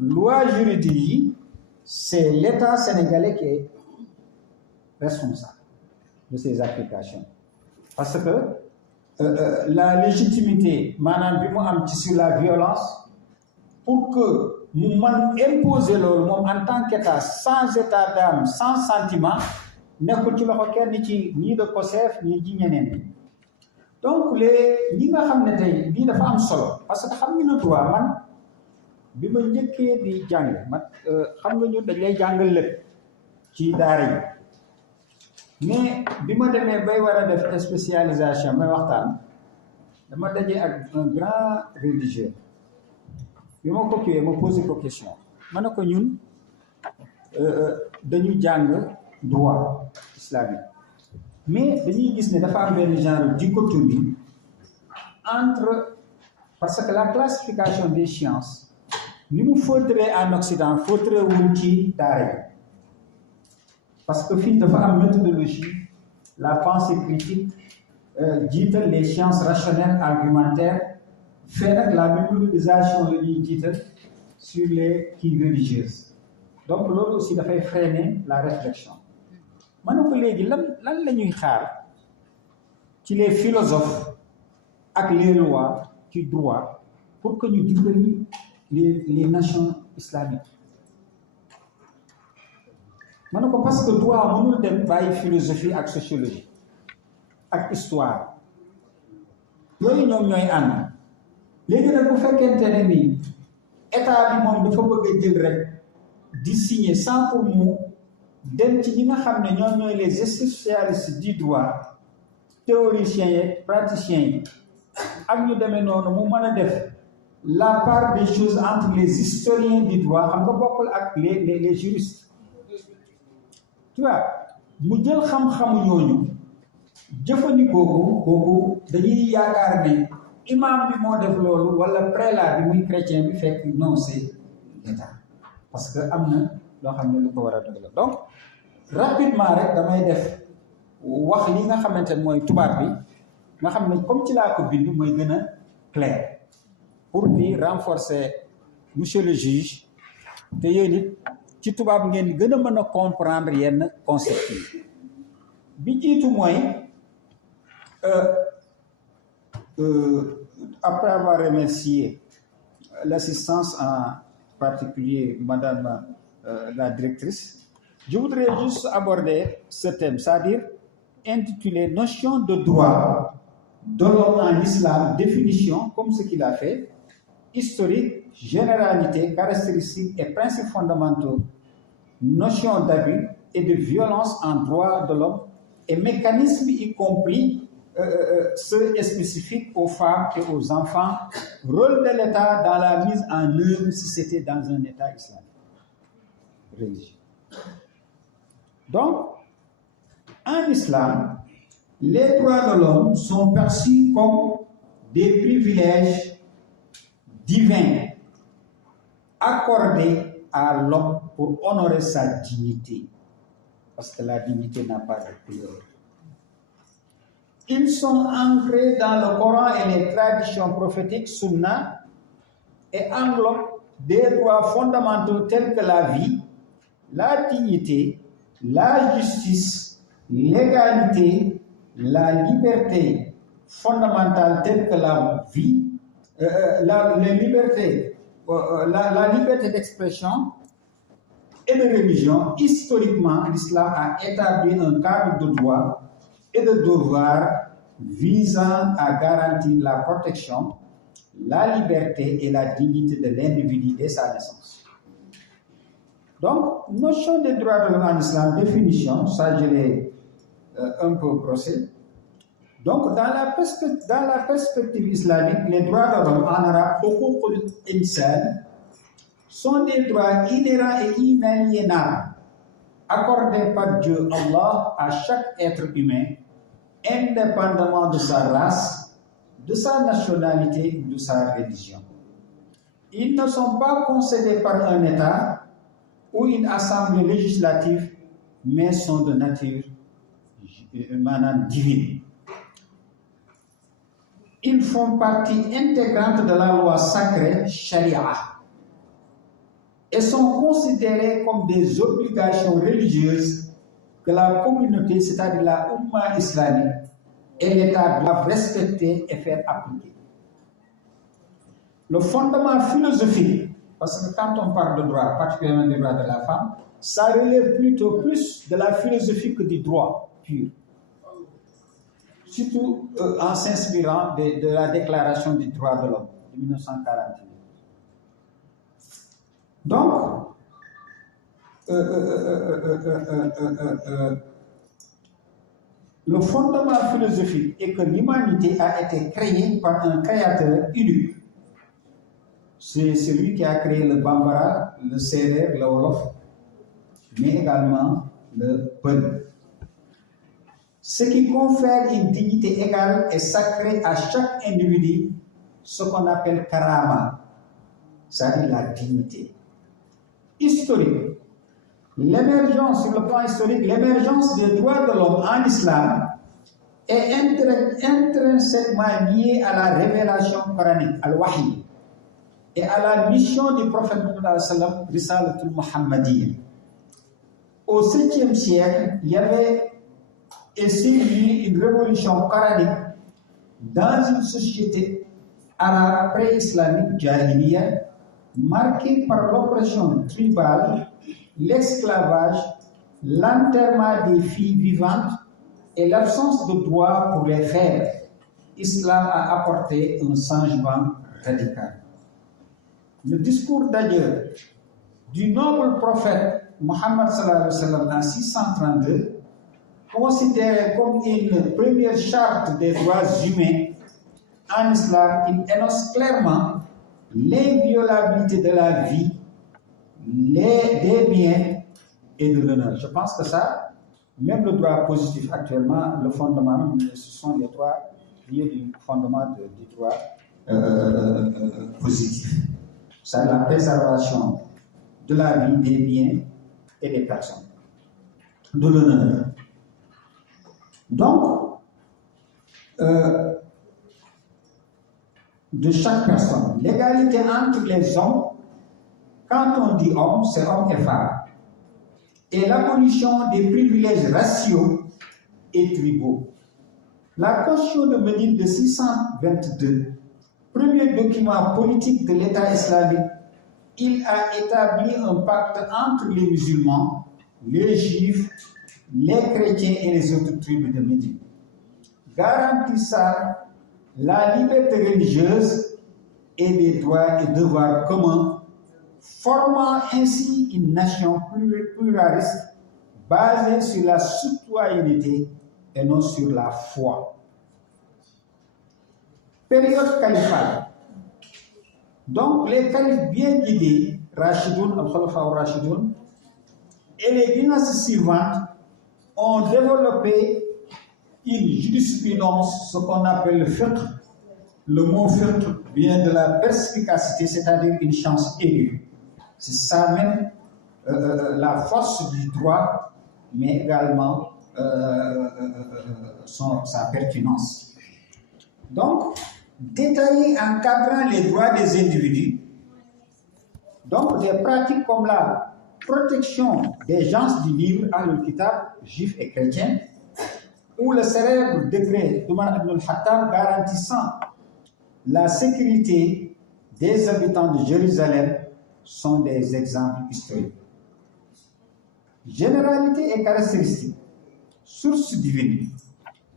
loi juridique, c'est l'État sénégalais qui est responsable de ces applications. Parce que la légitimité, madame, sur la violence, pour que nous imposer en tant qu'État, sans état d'âme, sans sentiment, nekkul ci loxo kenn ni de COSEF ni ji ñeneen. Donc ñi nga xam ne tey lii dafa am solo parce que xam nga le droit man bi ma njëkkee di jàng man xam nga ñun dañ lay jàngal lépp ci daara yi mais bi ma demee bay war a def spécialisation may waxtaan dama daje ak un grand religieux bi ma ko kiiwee ma posé ko question ma ne ko ñun dañu jàng droit islamique mais dañuy gis ne dafa am benn genre dichotomie entre parce que la classification des sciences ni mu faudrait en Occident faudrait wul ci daara yi parce que fii dafa am méthodologie la pensée critique jiital les sciences rationnelles argumentaires fait nag la mémorisation la ñuy jiital sur les kii religieuses donc loolu aussi dafay freiner la réflexion ma ne ko léegi lan la ñuy xaar ci les philosophes ak les lois ci droit pour que ñu dimbali les nations islamiques ma ne ko parce que droit mënul dem bàyyi philosophie ak sociologie ak histoire yooyu ñoom ñooy ànd léegi nag bu fekkente ne ni état bi moom dafa bëgg a jël rek di signer sans pour mu dem ci ñi nga xam ne ñoom ñooy les spécialistes du droit théoriciens yi praticiens yi ak ñu demee noonu mu mën a def la part des choses entre les historiens du droit xam nga bokkul ak les juristes tu vois mu jël xam-xamu ñooñu jëfandikoo kooku dañuy yaakaar ne imam bi moo def loolu wala prélat bi muy chrétien bi fekk non c'est l'état parce que am na loo xam ne lu ko war a dëgg la donc rapidement rek damay def wax li nga xamante ne mooy tubaab bi nga xam ne comme ci laa ko bind mooy gën a clair pour di renforcer monsieur le juge te yéen it ci tubaab ngeen gën a mën a comprendre yenn concept yi bi jiitu mooy après avoir remercié l'assistance en particulier madame la directrice, je voudrais juste aborder ce thème, c'est-à-dire intitulé Notion de droit de l'homme en islam, définition, comme ce qu'il a fait, historique, généralité, caractéristiques et principes fondamentaux, notion d'abus et de violence en droit de l'homme et mécanismes y compris ceux spécifiques aux femmes et aux enfants, rôle de l'État dans la mise en œuvre si c'était dans un État islamique religieux. Donc, en islam, les droits de l'homme sont perçus comme des privilèges divins accordés à l'homme pour honorer sa dignité, parce que la dignité n'a pas de couleur. Ils sont ancrés dans le Coran et les traditions prophétiques sunna et englobent des droits fondamentaux tels que la vie, la dignité, la justice, l'égalité, la liberté fondamentale telle que la vie, la liberté d'expression et de religion. Historiquement, l'islam a établi un cadre de droit et de devoir visant à garantir la protection, la liberté et la dignité de l'individu dès sa naissance. Donc, notion des droits de l'homme en islam, définition, ça je l'ai un peu brossé. Donc, dans la perspective islamique, les droits de l'homme en arabe, huququl insan, sont des droits inhérents et inaliénables accordés par Dieu Allah à chaque être humain, indépendamment de sa race, de sa nationalité ou de sa religion. Ils ne sont pas concédés par un État ou une assemblée législative, mais sont de nature divine. Ils font partie intégrante de la loi sacrée Sharia. et sont considérées comme des obligations religieuses que la communauté, c'est-à-dire la Oumma islamique, et l'État doivent respecter et faire appliquer. Le fondement philosophique, parce que quand on parle de droit, particulièrement des droits de la femme, ça relève plutôt plus de la philosophie que du droit pur. Surtout en s'inspirant de la Déclaration des droits de l'homme de 1948. Donc, le fondement philosophique est que l'humanité a été créée par un créateur unique. C'est celui qui a créé le Bambara, le Serer, le Wolof, mais également le Peul. Ce qui confère une dignité égale et sacrée à chaque individu, ce qu'on appelle karama, c'est-à-dire la dignité. Historique. L'émergence, sur le plan historique, l'émergence des droits de l'homme en islam est intrinsèquement liée à la révélation coranique, al-Wahy, et à la mission du prophète Muhammad, Risalatul Muhammadiyya. Au 7e siècle, il y avait essayé une révolution coranique dans une société arabe pré-islamique jahiliya, marquée par l'oppression tribale, l'esclavage, l'enterrement des filles vivantes et l'absence de droit pour les faibles. L'islam a apporté un changement radical. Le discours d'adieu du noble prophète Muhammad sallallahu alayhi wa sallam en 632, considéré comme une première charte des droits humains, en islam, il énonce clairement l'inviolabilité de la vie, des biens et de l'honneur. Je pense que ça, même le droit positif actuellement, le fondement, ce sont les droits liés du fondement du droit positif. C'est la préservation de la vie, des biens et des personnes, de l'honneur. Donc, de chaque personne, l'égalité entre les hommes, quand on dit homme, c'est homme et femme, et l'abolition des privilèges raciaux et tribaux. La Constitution de Médine de 622, premier document politique de l'État islamique, il a établi un pacte entre les musulmans, les juifs, les chrétiens et les autres tribus de Médine, garantissant la liberté religieuse et les droits et devoirs communs, formant ainsi une nation pluraliste basée sur la citoyenneté et non sur la foi. Période califale. Donc, les califes bien guidés, Rashidoun, Al-Khulafa al-Rashidoun, et les dynasties suivantes ont développé une jurisprudence, ce qu'on appelle le fiqh. Le mot fiqh vient de la perspicacité, c'est-à-dire une chance aiguë. C'est ça même la force du droit, mais également sa pertinence. Donc, détailler, encadrant les droits des individus, donc des pratiques comme la protection des gens du livre, Al-Kitab, juifs et chrétiens, ou le célèbre décret d'Omar ibn al-Khattab garantissant la sécurité des habitants de Jérusalem sont des exemples historiques. Généralité et caractéristiques. Source divine.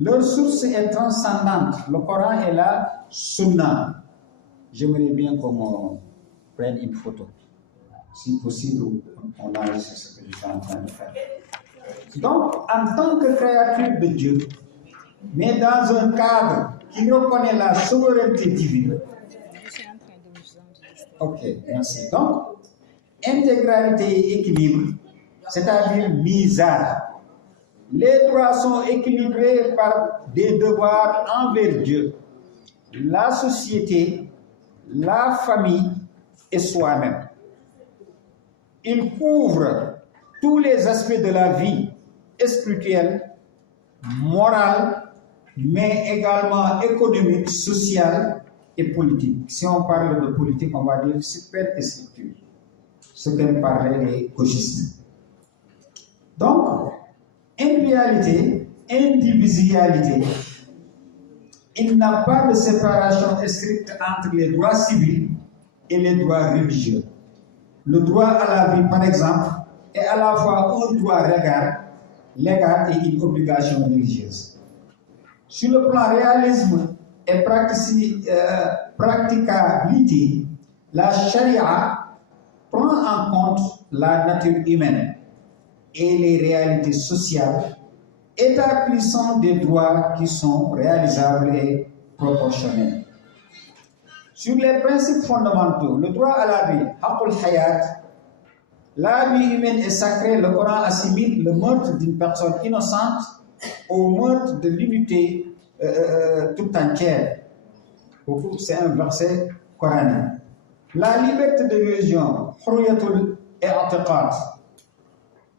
Leur source est transcendante. Le Coran est la Sunna. J'aimerais bien qu'on prenne une photo. Si possible, on enregistre ce que je suis en train de faire. Donc, en tant que créature de Dieu, mais dans un cadre qui reconnaît la souveraineté divine. Ok, merci. Donc, intégralité et équilibre, c'est-à-dire misère. Les droits sont équilibrés par des devoirs envers Dieu, la société, la famille et soi-même. Il couvre tous les aspects de la vie spirituelle, morale, mais également économique, sociale et politique. Si on parle de politique, on va dire super et structure. ce qu'aiment parler les gauchistes. Donc, en réalité, indivisibilité, il n'y a pas de séparation stricte entre les droits civils et les droits religieux. Le droit à la vie, par exemple, est à la fois un droit légal et une obligation religieuse. Sur le plan réalisme et praticabilité, la charia prend en compte la nature humaine et les réalités sociales, établissant des droits qui sont réalisables et proportionnels. Sur les principes fondamentaux, le droit à la vie, haqqul hayat, la vie humaine est sacrée, le Coran assimile le meurtre d'une personne innocente au meurtre de l'unité tout entière. C'est un verset coranique. La liberté de religion, hurriyatul i'tiqad,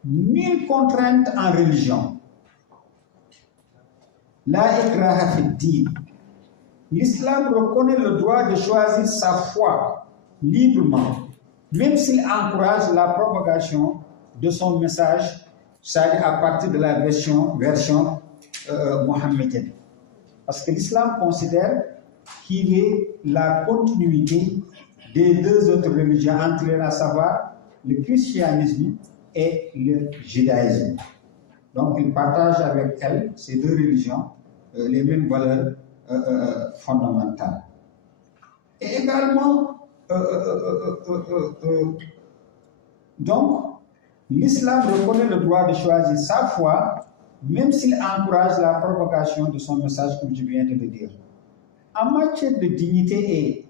nulle contrainte en religion. La ikraha fi din. L'islam reconnaît le droit de choisir sa foi librement, même s'il encourage la propagation de son message, c'est-à-dire à partir de la version mohammedienne. Parce que l'islam considère qu'il est la continuité des deux autres religions entre elles, à savoir le christianisme et le judaïsme. Donc il partage avec elles, ces deux religions, les mêmes valeurs fondamentales. Et également, donc, l'islam reconnaît le droit de choisir sa foi, même s'il encourage la propagation de son message, comme je viens de le dire. En matière de dignité et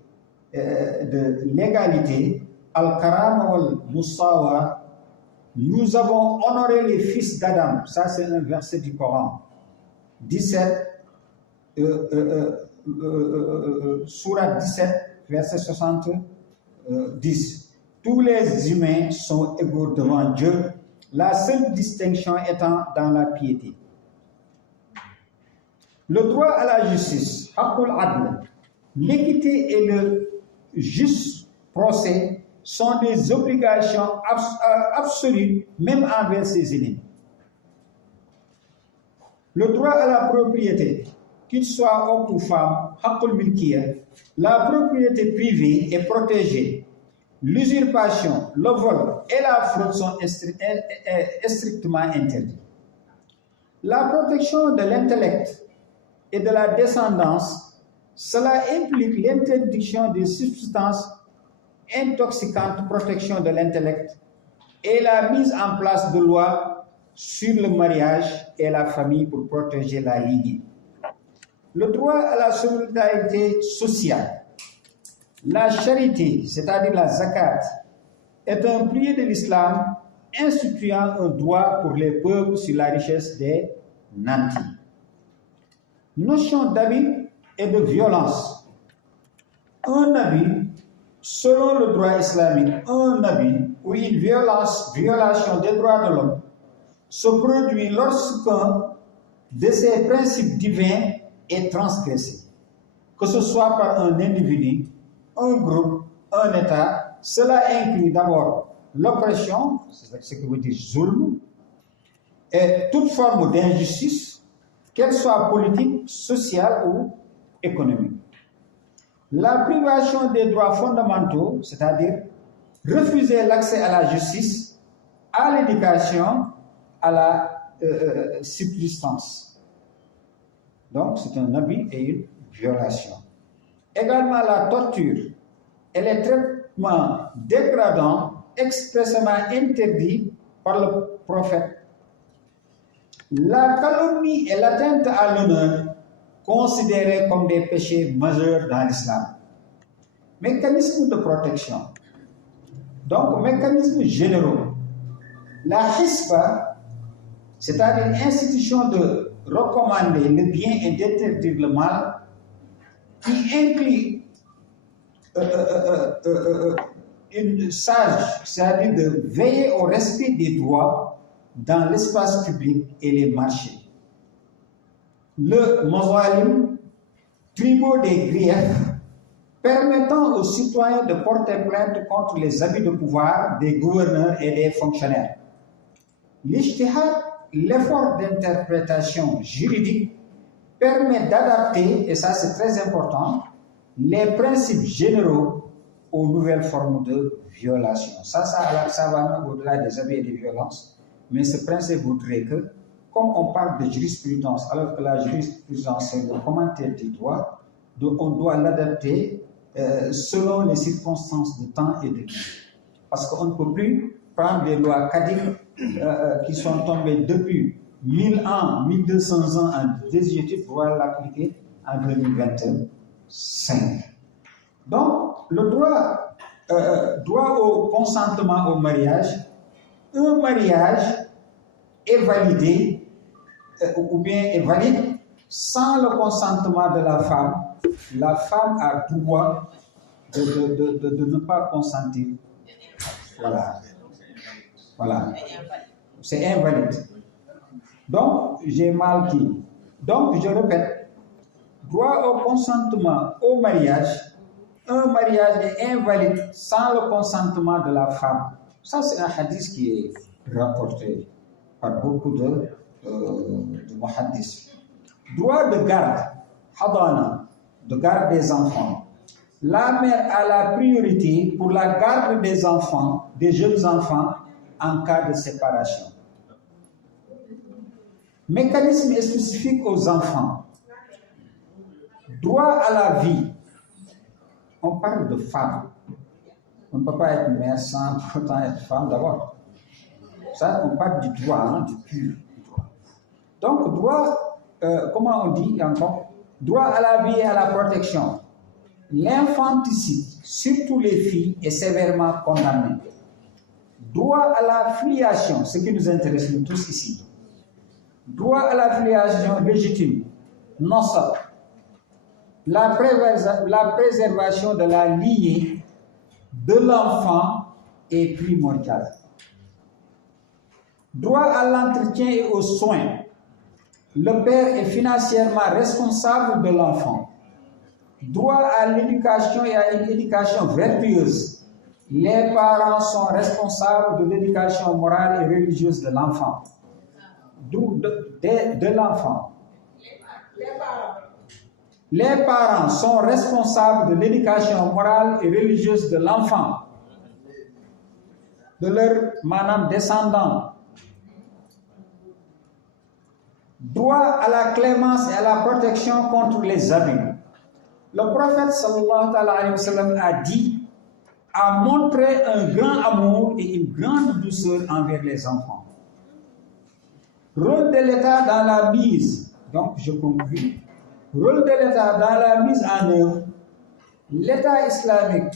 de légalité, Al-Karam wal-Musawa, nous avons honoré les fils d'Adam. Ça, c'est un verset du Coran. 17, Sourate 17, verset 70. Tous les humains sont égaux devant Dieu, la seule distinction étant dans la piété. Le droit à la justice, haqqul adl, l'équité et le juste procès sont des obligations absolues, même envers ses ennemis. Le droit à la propriété, qu'il soit homme ou femme, haqqul milkiya, la propriété privée est protégée. L'usurpation, le vol et la fraude sont strictement interdits. La protection de l'intellect et de la descendance, cela implique l'interdiction des substances intoxicantes, protection de l'intellect et la mise en place de lois sur le mariage et la famille pour protéger la lignée. Le droit à la solidarité sociale. La charité, c'est-à-dire la zakat, est un pilier de l'islam instituant un droit pour les peuples sur la richesse des nantis. Notion d'abus et de violence. Un abus, selon le droit islamique, un abus ou une violation des droits de l'homme se produit lorsqu'un de ces principes divins est transgressé, que ce soit par un individu, un groupe, un État. Cela inclut d'abord l'oppression, c'est ce que veut dire zulm, et toute forme d'injustice, qu'elle soit politique, sociale ou économique. La privation des droits fondamentaux, c'est-à-dire refuser l'accès à la justice, à l'éducation, à la subsistance. Donc, c'est un abus et une violation. Également la torture et les traitements dégradants expressément interdits par le prophète. La calomnie et l'atteinte à l'honneur considérés comme des péchés majeurs dans l'islam. Mécanisme de protection. Donc, mécanismes généraux. La hisba, c'est-à-dire institution de recommander le bien et d'interdire le mal, qui inclut une sage, c'est-à-dire de veiller au respect des droits dans l'espace public et les marchés. Le mazalim, tribunaux des griefs, permettant aux citoyens de porter plainte contre les abus de pouvoir des gouverneurs et des fonctionnaires. L'ijtihad, l'effort d'interprétation juridique, permet d'adapter, et ça c'est très important, les principes généraux aux nouvelles formes de violation. Ça va même au-delà des abus et des violences, mais ce principe voudrait que, comme on parle de jurisprudence, alors que la jurisprudence c'est le commentaire du droit, donc on doit l'adapter selon les circonstances de temps et de lieu. Parce qu'on ne peut plus prendre des lois caduques qui sont tombées depuis 1000 ans, 1200 ans en désuétude pour l'appliquer en 2025. Donc, le droit au consentement au mariage, un mariage est validé ou bien est valide sans le consentement de la femme. La femme a droit de ne pas consentir. Voilà. C'est invalide. Donc, j'ai mal dit. Donc, je répète, droit au consentement au mariage, un mariage est invalide sans le consentement de la femme. Ça, c'est un hadith qui est rapporté par beaucoup de muhaddis. Droit de garde, hadana, de garde des enfants. La mère a la priorité pour la garde des enfants, des jeunes enfants, en cas de séparation. Mécanisme spécifique aux enfants. Droit à la vie. On parle de femme. On ne peut pas être mère sans pourtant être femme d'abord. Ça, on parle du droit, du pur droit. Donc, droit, comment on dit encore? Droit à la vie et à la protection. L'infanticide, surtout les filles, est sévèrement condamné. Droit à la filiation, ce qui nous intéresse nous tous ici. Droit à la filiation légitime, nasab. La préservation de la lignée de l'enfant est primordiale. Droit à l'entretien et aux soins. Le père est financièrement responsable de l'enfant. Droit à l'éducation et à une éducation vertueuse. Les parents sont responsables de l'éducation morale et religieuse de l'enfant. De l'enfant. Les parents sont responsables de l'éducation morale et religieuse de l'enfant, de leur descendant. Droit à la clémence et à la protection contre les abus. Le prophète sallallahu alayhi wa sallam a montré un grand amour et une grande douceur envers les enfants. Rôle de l'État dans la mise, donc je conclue, rôle de l'État dans la mise en œuvre, l'État islamique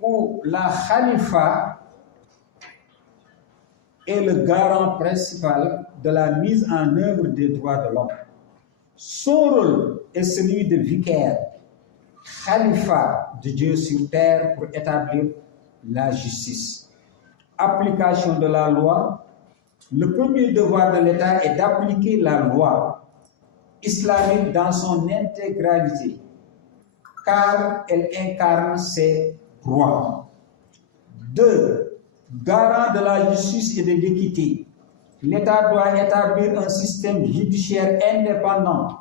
ou la khalifa est le garant principal de la mise en œuvre des droits de l'homme. Son rôle est celui de vicaire, khalifa de Dieu sur terre pour établir la justice. Application de la loi. Le premier devoir de l'État est d'appliquer la loi islamique dans son intégralité, car elle incarne ses droits. 2. Garant de la justice et de l'équité. L'État doit établir un système judiciaire indépendant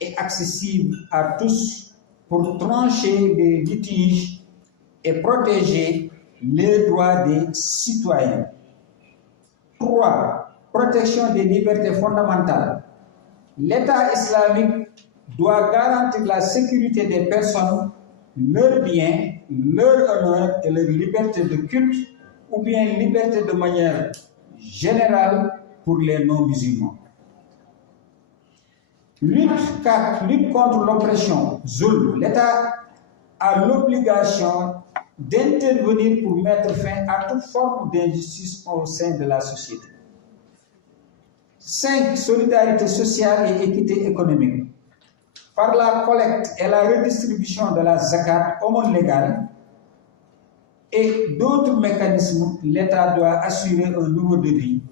et accessible à tous pour trancher les litiges et protéger les droits des citoyens. 3. Protection des libertés fondamentales. L'État islamique doit garantir la sécurité des personnes, leurs biens, leur honneur et leur liberté de culte ou bien liberté de manière générale pour les non-musulmans. Lutte 4. Lutte contre l'oppression. Zulm. L'État a l'obligation d'intervenir pour mettre fin à toute forme d'injustice au sein de la société. 5. Solidarité sociale et équité économique. Par la collecte et la redistribution de la zakat, aumône légale, et d'autres mécanismes, l'État doit assurer un niveau de vie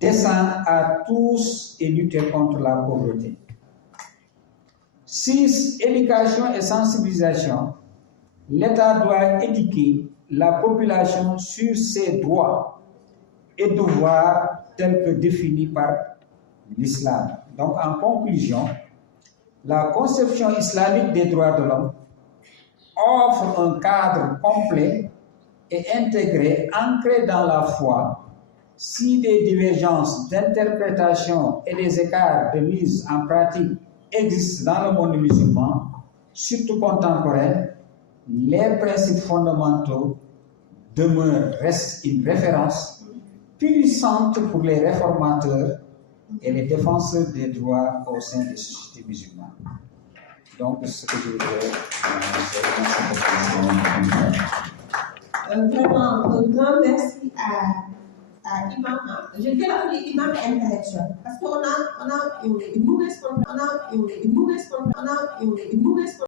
décent à tous et lutter contre la pauvreté. 6. Éducation et sensibilisation. l'État doit éduquer la population sur ses droits et devoirs tels que définis par l'islam. Donc, en conclusion, la conception islamique des droits de l'homme offre un cadre complet et intégré, ancré dans la foi. Si des divergences d'interprétation et des écarts de mise en pratique existent dans le monde musulman, surtout contemporain, les principes fondamentaux restent une référence puissante pour les réformateurs et les défenseurs des droits au sein des sociétés musulmanes. Donc, ce que je voudrais vraiment, un grand merci à Imam. Je vais l'appeler Imam intellectuel parce qu'on a une mauvaise